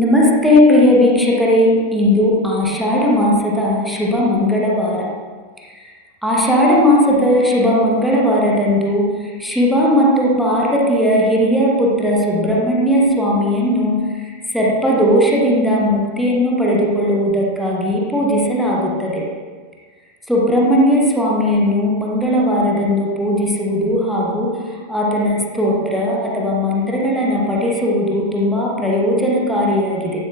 ನಮಸ್ತೆ ಪ್ರಿಯ ವೀಕ್ಷಕರೇ, ಇಂದು ಆಷಾಢ ಮಾಸದ ಶುಭ ಮಂಗಳವಾರ. ಆಷಾಢ ಮಾಸದ ಶುಭ ಮಂಗಳವಾರದಂದು ಶಿವ ಮತ್ತು ಪಾರ್ವತಿಯ ಹಿರಿಯ ಪುತ್ರ ಸುಬ್ರಹ್ಮಣ್ಯ ಸ್ವಾಮಿಯನ್ನು ಸರ್ಪದೋಷದಿಂದ ಮುಕ್ತಿಯನ್ನು ಪಡೆದುಕೊಳ್ಳುವುದಕ್ಕಾಗಿ ಪೂಜಿಸಲಾಗುತ್ತದೆ. ಸುಬ್ರಹ್ಮಣ್ಯ ಸ್ವಾಮಿಯನ್ನು ಮಂಗಳವಾರದಂದು ಪೂಜಿಸುವುದು ಹಾಗೂ ಆತನ ಸ್ತೋತ್ರ ಅಥವಾ ಮಂತ್ರಗಳನ್ನು ಪಠಿಸುವುದು ತುಂಬ ಪ್ರಯೋಜನಕಾರಿಯಾಗಿದೆ.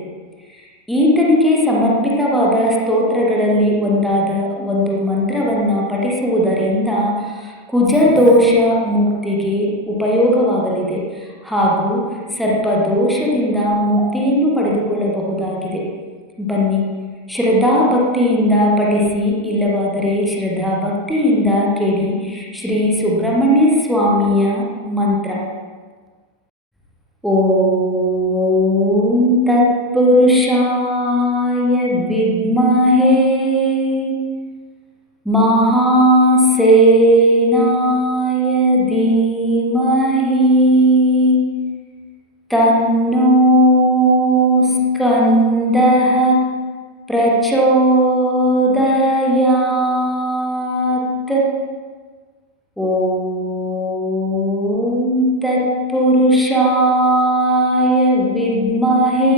ಈತನಿಗೆ ಸಮರ್ಪಿತವಾದ ಸ್ತೋತ್ರಗಳಲ್ಲಿ ಒಂದಾದ ಒಂದು ಮಂತ್ರವನ್ನು ಪಠಿಸುವುದರಿಂದ ಕುಜದೋಷ ಮುಕ್ತಿಗೆ ಉಪಯೋಗವಾಗಲಿದೆ ಹಾಗೂ ಸರ್ಪದೋಷದಿಂದ ಮುಕ್ತಿಯನ್ನು ಪಡೆದುಕೊಳ್ಳಬಹುದಾಗಿದೆ. ಬನ್ನಿ, ಶ್ರದ್ಧಾಭಕ್ತಿಯಿಂದ ಪಠಿಸಿ, ಇಲ್ಲವಾದರೆ ಶ್ರದ್ಧಾಭಕ್ತಿಯಿಂದ ಕೇಳಿ ಶ್ರೀ ಸುಬ್ರಹ್ಮಣ್ಯ ಸ್ವಾಮಿಯ ಮಂತ್ರ. ಓಂ ತತ್ಪುರುಷಾಯ ವಿದ್ಮಹೇ ಮಹಾಸೇನಾಯ ಧೀಮಹಿ ತನ್ನೋ ಸ್ಕಂದಃ ಪ್ರಚೋದಯಾತ್. ಓಂ ತತ್ಪುರುಷಾಯ ವಿದ್ಮಹೇ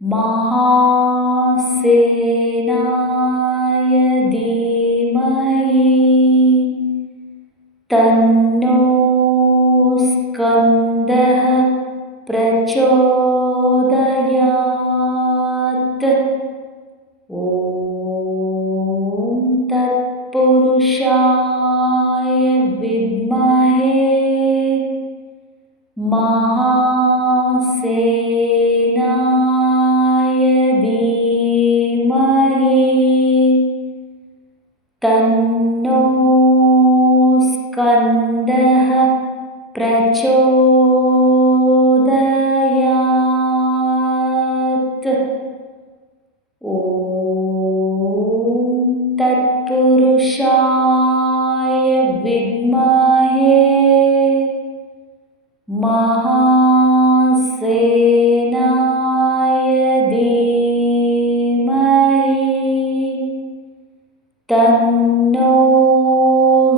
ಮಹಾಸೇನಾಯ ಧೀಮಹಿ ತನ್ನೋ ಸ್ಕಂದಃ ಪ್ರಚೋದಯಾತ್. ಓಂ ತತ್ಪುರುಷಾಯ ವಿದ್ಮಹೇ ಮಹಾಸೇನಾಯ ಧೀಮಹಿ ತನ್ನೋ ಸ್ಕಂದಃ ಪ್ರಚೋದಯಾತ್. ಓಂ ತತ್ಪುರುಷಾಯ ವಿದ್ಮಹೇ ಮಹಾಸೇನಾಯ ಧೀಮಹಿ ತನ್ನೋ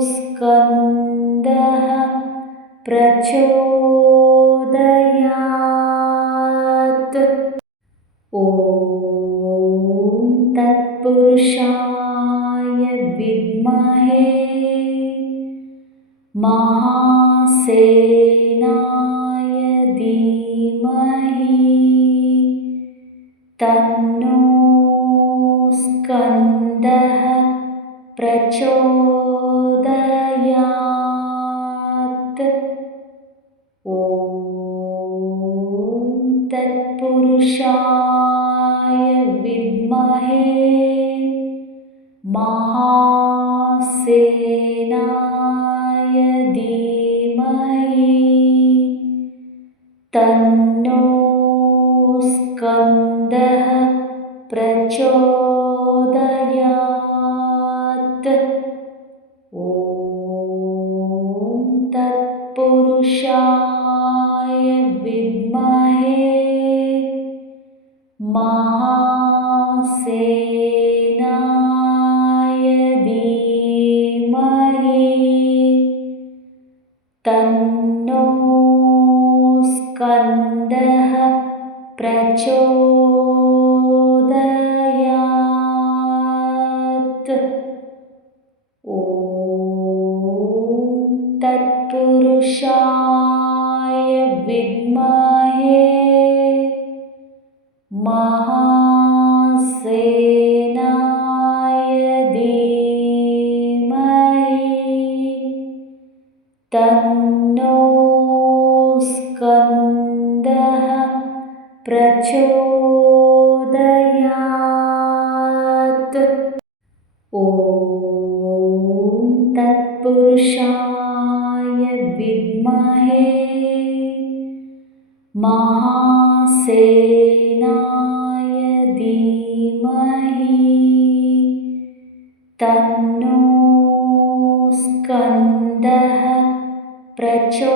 ಸ್ಕಂದಃ ಪ್ರಚೋದಯಾತ್. ಓಂ ತತ್ಪುರುಷಾಯ ವಿದ್ಮಹೇ ಮಹಾಸೇನಾಯ ಧೀಮಹಿ ತನ್ನೋ ಸ್ಕಂದಃ ಪ್ರಚೋದಯಾತ್. ಓಂ ತತ್ಪುರುಷಾಯ ವಿದ್ಮಹೇ ಮಹಾಸೇನಾಯ ಧೀಮಹಿ ತನ್ನೋ ಸ್ಕಂದಃ ಪ್ರಚೋದಯಾತ್. ಓಂ ತತ್ಪುರುಷಾಯ ವಿದ್ಮಹೇ ಮಹಾಸೇನಾಯ ಧೀಮಹಿ ತನ್ನೋ ಸ್ಕಂದಃ ಪ್ರಚೋದಯಾತ್. ಓಂ ತತ್ಪುರುಷಾಯ ವಿದ್ಮಹೇ ಮಹಾಸೇನಾಯ ಧೀಮಹಿ ತನ್ನೋ ಸ್ಕಂದಃ ಪ್ರಚೋದಯಾತ್. ಓಂ ತತ್ಪುರುಷಾಯ ವಿದ್ಮಹೇ ಮಹಾಸೇನಾಯ ಧೀಮಹಿ ತನ್ನೋ ಸ್ಕಂದಃ ಪ್ರಚೋದಯಾತ್.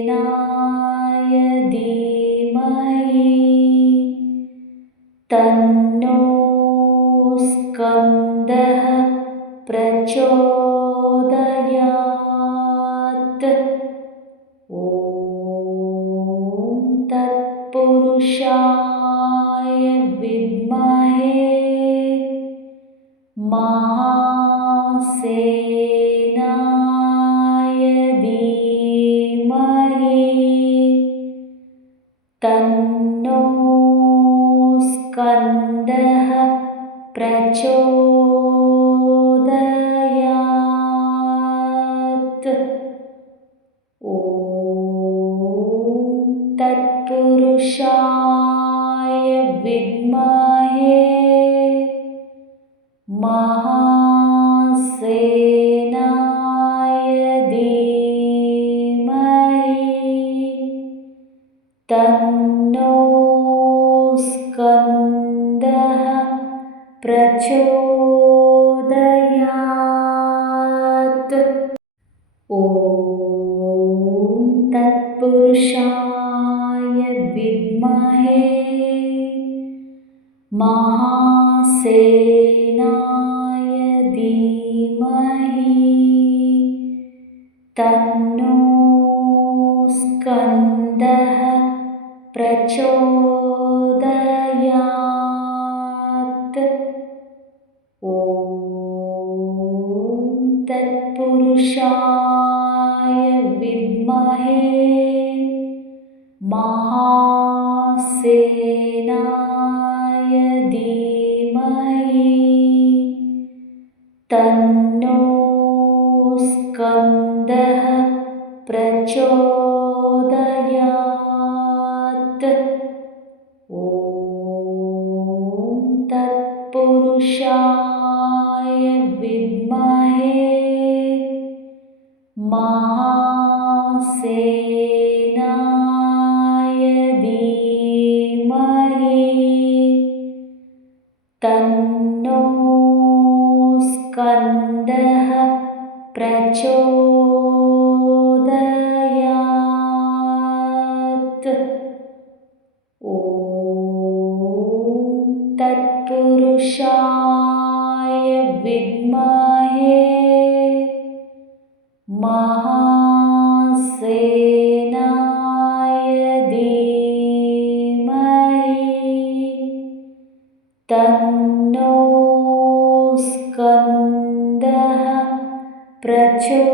महासेनाय धीमहि तन्नो स्कन्दः प्रचोदयात्। ॐ तत्पुरुषाय विद्महे महासेनाय धीमहि तन्नो स्कन्दः प्रचोदयात्। ॐ तत्पुरुषाय विद्महे महासेनाय धीमहि तन्नो स्कन्दः प्रचोदयात्। ॐ तत्पुरुषाय विद्महे महासेनाय धीमहि तन्नो स्कन्दः प्रचोदयात्। ॐ तत्पुरुषाय विद्महे महासेनाय धीमहि तन्नो स्कन्दः प्रचोदयात्। ॐ तत्पुरुषाय विद्महे महासेनाय धीमहि तन्नो स्कन्दः प्रचोदयात्। ॐ तत्पुरुषाय विद्महे महासेनाय धीमहि तन्नो स्कन्दः प्रचोदयात्।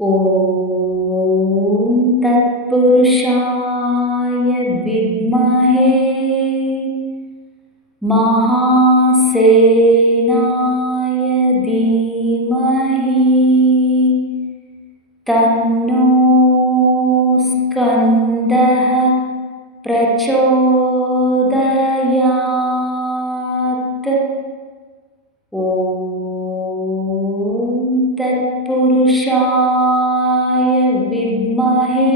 ॐ तत्पुरुषाय विद्महे महासेनाय धीमहि तन्नो स्कन्दः प्रचोदयात्। ॐ तत्पुरुषाय विद्महे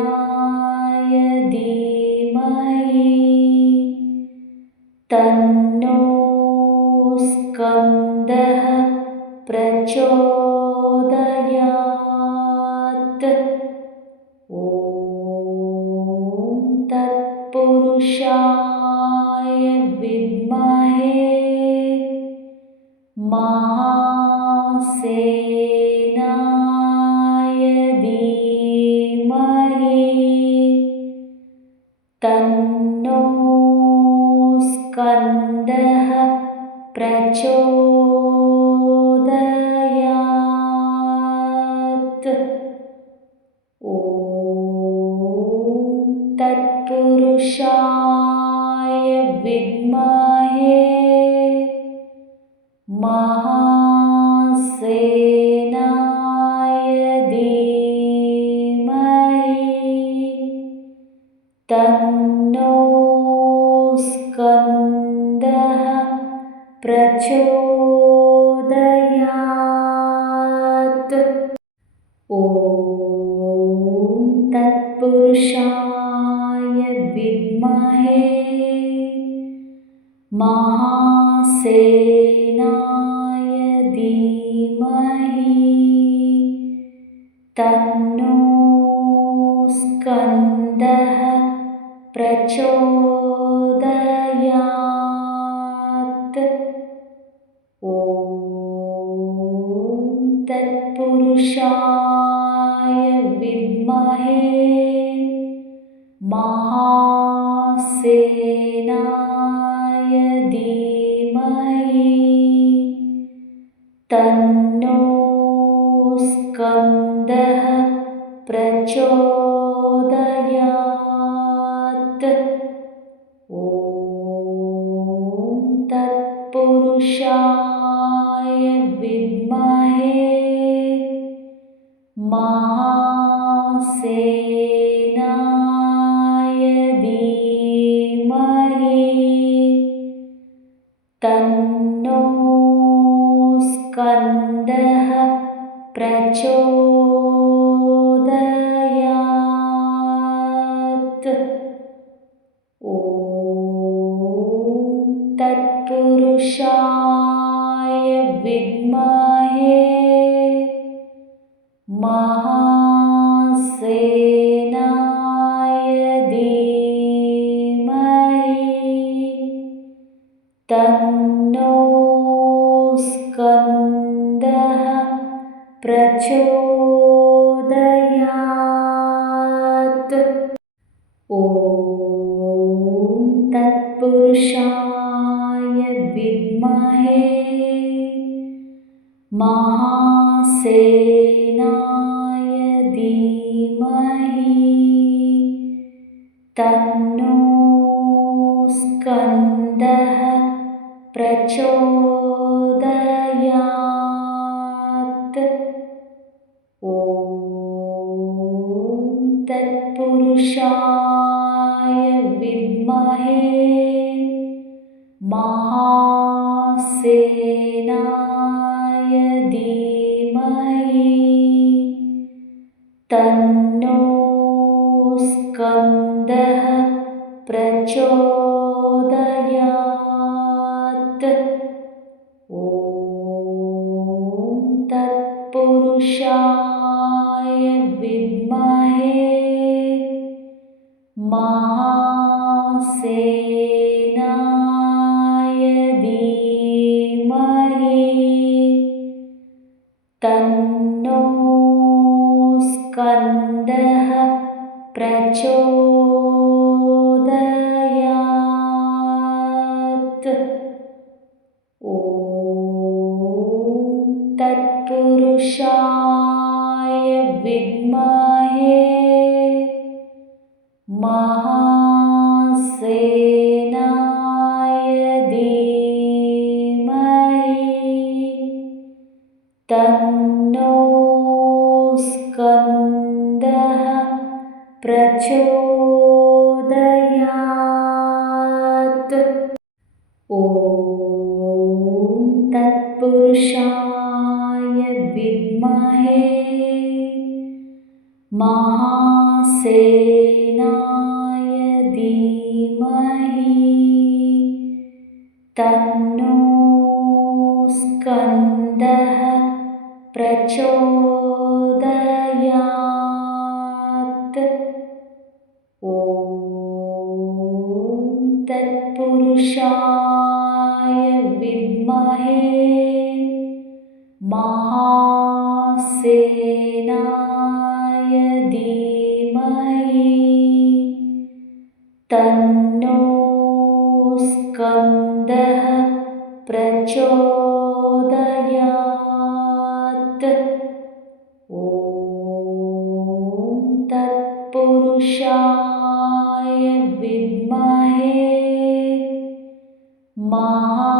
महासेनाय धीमहि तन्नो स्कन्दः प्रचोदयात्। ॐ तत्पुरुषाय विद्महे महासेनाय धीमहि तन्नो स्कन्दः प्रचोदयात्। ॐ तत्पुरुषाय विद्महे महासेनाय महासेनाय धीमहि तन्नो स्कन्दः प्रचोदयात्। ॐ तत्पुरुषाय विद्महे महासेनाय धीमहि तन्नो स्कन्दः प्रचोदयात्। ॐ तत्पुरुषाय विद्महे महासेनाय धीमहि तन्नो स्कन्दः प्रचोदयात्। ॐ तत्पुरुषाय विद्महे महासेनाय धीमहि तन्नो स्कन्दः प्रचोदयात्। ॐ तत्पुरुषाय विद्महे महासेनाय धीमहि तन्नो स्कन्दः प्रचोदयात्। ॐ तत्पुरुषाय विद्महे महासेनाय धीमहि तन्नो स्कन्दः प्रचोदयात्। ॐ तत्पुरुषाय विद्महे महासेनाय धीमहि तन्नो स्कन्दः प्रचोदयात्। ॐ तत्पुरुषाय विद्महे महासेनाय धीमहि तन्नो स्कन्दः प्रचोदयात्। ॐ तत्पुरुषाय विद्महे महासेनाय धीमहि तन्नो स्कन्दः प्रचोदयात्। ॐ तत्पुरुषाय विद्महे महासेनाय धीमहि तन्नो स्कन्दः प्रचोदयात्। ॐ तत्पुरुषाय विद्महे महासेनाय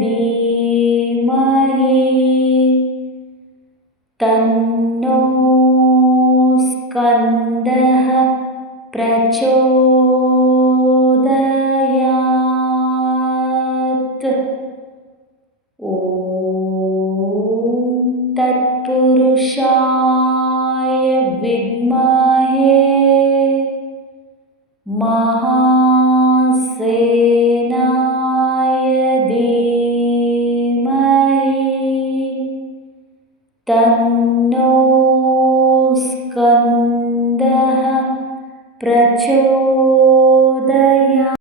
धीमहि तन्नो स्कन्दः प्रचोदयात्। ॐ तत्पुरुषाय विद्महे महासेनाय धीमहि तन्नो स्कन्दः प्रचोदयात्।